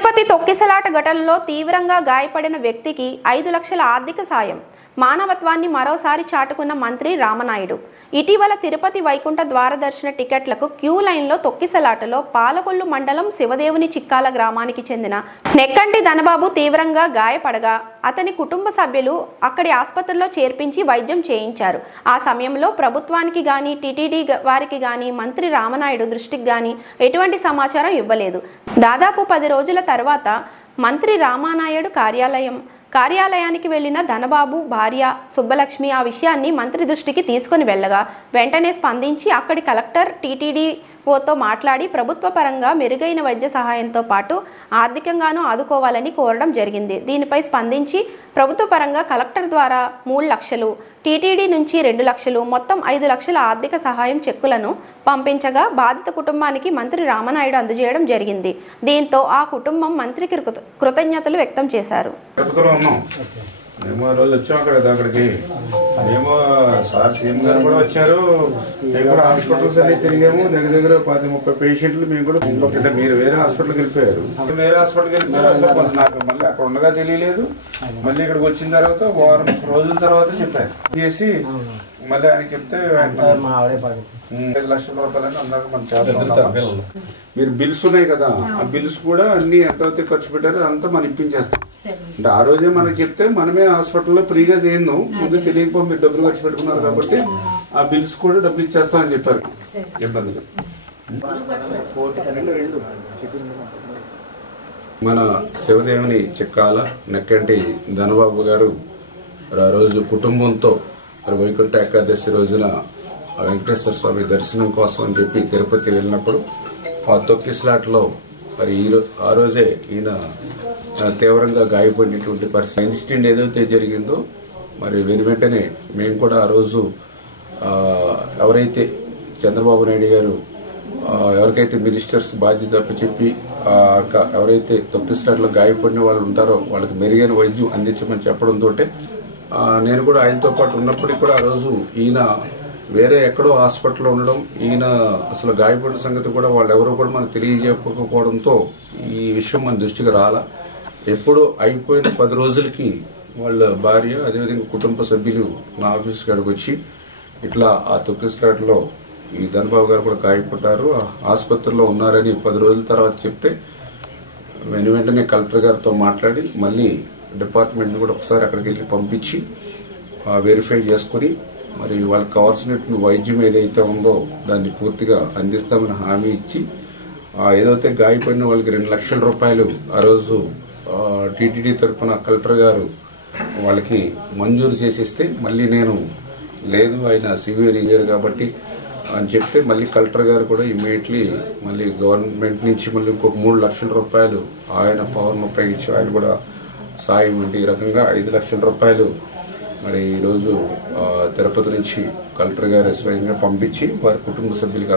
తిరుపతి తొక్కిసలాట ఘటనలో తీవ్రంగా గాయపడిన వ్యక్తికి 5 లక్షల ఆర్థిక సాయం. మానవత్వాన్ని మరోసారి చాటుకున్న మంత్రి రామనాయుడు. ఇటీవల తిరుపతి వైకుంఠ ద్వారదర్శన టికెట్లకు క్యూ లైన్లో తొక్కిసలాటలో పాలకొల్లు మండలం శివదేవుని చిక్కాల గ్రామానికి చెందిన నెక్కంటి ధనబాబు తీవ్రంగా గాయపడగా అతని కుటుంబ సభ్యులు అక్కడి ఆసుపత్రిలో చేర్పించి వైద్యం చేయించారు. ఆ సమయంలో ప్రభుత్వానికి గాని టీటీడీ వారికి గాని మంత్రి రామనాయుడు దృష్టికి గాని ఎటువంటి సమాచారం ఇవ్వలేదు. దాదాపు 10 రోజుల తర్వాత మంత్రి రామనాయుడు కార్యాలయానికి వెళ్లిన ధనబాబు భార్య సుబ్బలక్ష్మి ఆ విషయాన్ని మంత్రి దృష్టికి తీసుకుని వెళ్ళగా వెంటనే స్పందించి అక్కడి కలెక్టర్ టీటీడీఓతో మాట్లాడి ప్రభుత్వ పరంగా మెరుగైన వైద్య సహాయంతో పాటు ఆర్థికంగానూ ఆదుకోవాలని కోరడం జరిగింది. దీనిపై స్పందించి ప్రభుత్వ పరంగా కలెక్టర్ ద్వారా 3 లక్షలు, టీటీడీ నుంచి 2 లక్షలు, మొత్తం 5 లక్షల ఆర్థిక సహాయం చెక్కులను పంపించగా బాధిత కుటుంబానికి మంత్రి రామనాయుడు అందజేయడం జరిగింది. దీంతో ఆ కుటుంబం మంత్రికి కృతజ్ఞతలు వ్యక్తం చేశారు. మేము ఆ రోజు వచ్చాము అక్కడికి. మేము సార్ సీఎం గారు కూడా వచ్చారు. మేము కూడా హాస్పిటల్స్ అన్ని తిరిగాము. దగ్గర 10-30 పేషెంట్లు మేము కూడా. అంటే మీరు వేరే హాస్పిటల్కి వెళ్ళిపోయారు. వేరే హాస్పిటల్కి వెళ్ళిపోయారు. అసలు కొంత నాకు మళ్ళీ అక్కడ ఉండగా తెలియలేదు. మళ్ళీ ఇక్కడికి వచ్చిన తర్వాత వారం రోజుల తర్వాత చెప్పారు చేసి మళ్ళీ ఆయనకి చెప్తే 5 లక్షల రూపాయలని అందరూ మనం చేస్తాం. మీరు బిల్స్ ఉన్నాయి కదా, ఆ బిల్స్ కూడా అన్ని ఎంతైతే ఖర్చు పెట్టారో అంతా మనం ఇప్పించేస్తాం. అంటే ఆ రోజే మనకి చెప్తే మనమే హాస్పిటల్లో ఫ్రీగా చేయను, ముందు తెలియకపోతే మీరు డబ్బులు ఖర్చు పెట్టుకున్నారు కాబట్టి ఆ బిల్స్ కూడా డబ్బులు ఇచ్చేస్తాం అని చెప్పారు. ఇబ్బంది మన శివదేవుని చిక్కాల నెక్కంటి ధనబాబు గారు ఆ రోజు కుటుంబంతో వైకుంఠ ఏకాదశి రోజున వెంకటేశ్వర స్వామి దర్శనం కోసం అని చెప్పి తిరుపతి వెళ్ళినప్పుడు ఆ తొక్కిసలాట్లో మరి ఆ రోజే ఈయన తీవ్రంగా గాయపడినటువంటి పరిస్థితి. ఇన్సిడెంట్ ఏదైతే జరిగిందో మరి వెంటనే మేము కూడా ఆ రోజు ఎవరైతే చంద్రబాబు నాయుడు గారు ఎవరికైతే మినిస్టర్స్ బాధ్యత చెప్పి ఎవరైతే తొక్కిసలాట్లో గాయపడిన వాళ్ళు ఉంటారో వాళ్ళకి మెరుగైన వైద్యం అందించమని చెప్పడంతో నేను కూడా ఆయనతో పాటు ఉన్నప్పటికీ కూడా ఆ రోజు ఈయన వేరే ఎక్కడో హాస్పిటల్లో ఉండడం, ఈయన అసలు గాయపడిన సంగతి కూడా వాళ్ళు ఎవరో కూడా మనకు తెలియజేయకపోవడంతో ఈ విషయం మన దృష్టికి రాలా. ఎప్పుడో అయిపోయిన 10 రోజులకి వాళ్ళ భార్య అదేవిధంగా కుటుంబ సభ్యులు నా ఆఫీస్ కాడికి వచ్చి ఇట్లా ఆ తొక్కిసలాట్లో ఈ ధనబాబు గారు కూడా గాయపడ్డారు, ఆసుపత్రిలో ఉన్నారని 10 రోజుల తర్వాత చెప్తే వెంటనే కలెక్టర్ గారితో మాట్లాడి మళ్ళీ డిపార్ట్మెంట్ని కూడా ఒకసారి అక్కడికి వెళ్ళి పంపించి వెరిఫై చేసుకుని మరి వాళ్ళకి కావాల్సినటువంటి వైద్యం ఏదైతే ఉందో దాన్ని పూర్తిగా అందిస్తామని హామీ ఇచ్చి ఏదైతే గాయపడిన వాళ్ళకి 2 లక్షల రూపాయలు ఆ రోజు టీటీడీ తరఫున కలెక్టర్ గారు వాళ్ళకి మంజూరు చేసిస్తే మళ్ళీ నేను లేదు ఆయన సివియర్ కాబట్టి అని చెప్తే మళ్ళీ కలెక్టర్ గారు కూడా ఇమ్మీడియట్లీ మళ్ళీ గవర్నమెంట్ నుంచి మళ్ళీ ఇంకొక 3 లక్షల రూపాయలు ఆయన పవర్ను ఉపయోగించి ఆయన కూడా సాయం అంటే ఈ రకంగా 5 లక్షల రూపాయలు మరి ఈరోజు తిరుపతి నుంచి కలెక్టర్ గారు స్వయంగా పంపించి వారి కుటుంబ సభ్యులకి